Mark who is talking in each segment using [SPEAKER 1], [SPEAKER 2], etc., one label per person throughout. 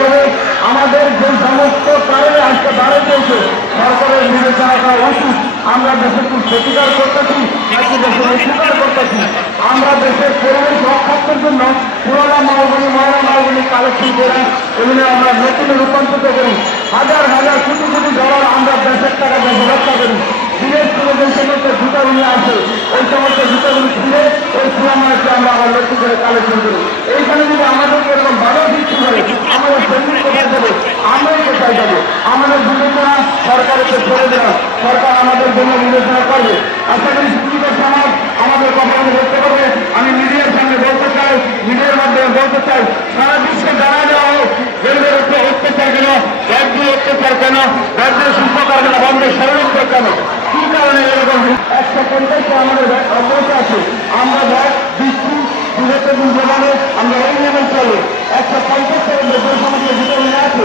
[SPEAKER 1] কারণে আমাদের যে সমস্ত কারণে আজকে বাড়ি চলছে সরকারের বিবেচনা উচিত। আমরা দেশের কি ক্ষতিকার করতেছি আজকে দেশের অস্বীকার করতেছি। আমরা দেশের পরিবেশ রক্ষার্থের জন্য পুরোনো মালগুলি, ময়লা মালগুলি কালেকশন করি, এগুলি আমরা নতুন রূপান্তরিত করি। হাজার হাজার কোটি কোটি ডলার আমরা দেশের টাকা দিয়ে রক্ষা করি। বিদেশ করে যে সমস্ত জুতাগুলি আছে ওই সমস্ত জুতাগুলি ফিরে ওই পুরামাকে আমরা আবার নতুন করে কালেকশন করি। আমাদের বিবেচনা সরকারকে ছেড়ে দেওয়া সরকার আমাদের জন্য বিবেচনা করবে। আশা করি শিক্ষিত সমাজ আমাদের কথাগুলো দেখতে পারবে। আমি মিডিয়ার সামনে বলতে চাই, মিডিয়ার মাধ্যমে বলতে চাই, সারা বিশ্বে জানা দেওয়া হোক রেলওয়ের উপরে অত্যাচার কেন রাজ্যের অত্যাচার কেন রাজ্যের শিল্প কারখানা বন্ধ ষড়যন্ত্র কেন? কি কারণে এরকম একশো পঞ্চাশটা আমাদের অবস্থ আছে। আমরা ব্যাগ দিচ্ছি বিগত দিন আমরা এই নিয়মে চলবো একশো পঞ্চাশ টাকার যে সমস্ত ভিটামিন আছে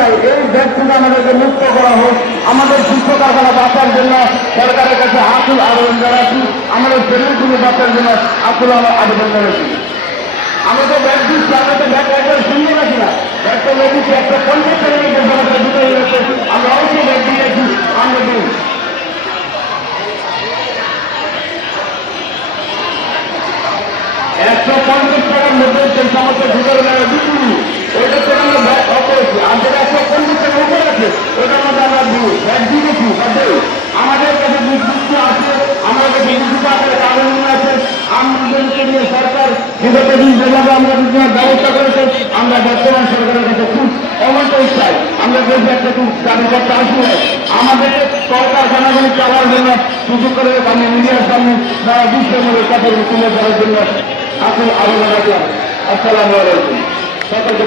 [SPEAKER 1] চাই এই দেশ থেকে আমাদেরকে মুক্ত করা হোক। আমাদের শিল্প কারখানা বাঁচার জন্য সরকারের কাছে আকুল আবেদন জানাচ্ছি। আমাদের শরীরগুলো বাঁচার জন্য আকুল আবেদন জানাচ্ছি। আমরা তো ব্যাগ দিচ্ছি আমরা তো ব্যাগ একবার শুনব না? ব্যাগ তো লেগেছি একটা পঞ্চাশ সমস্যা আমরা অবশ্যই ব্যাগ দিয়েছি আমরা দিই। একশো পঞ্চাশ টাকার মধ্যে যে সমস্ত ঢুকার মেলা বিক্রি ওইটা তো আমরা ব্যাগ অপরেছি আর যেটা একশো পঞ্চাশ টাকার উপরে আছে ওটার দিই ব্যাগ আমাদের কাছে বিদ্যুৎ আছে আমাদের বিদ্যুৎ আছে কারণ আছে আমাদেরকে নিয়ে সরকার বিগত দিন যেভাবে আমরা বিভিন্ন ব্যবস্থা করেছে, আমরা বর্তমান সরকারের কাছে খুব চাই। আমরা দেশে একটা দাবি করতে আসব আমাদের কলকারখানাগুলি চালার জন্য সুযোগ করে আমি মিডিয়ার সামনে সারা বিশ্বের মধ্যে তুলে ধরার জন্য আপনি আবেদন রাখলাম আসসালামু আলাইকুম। সকলকে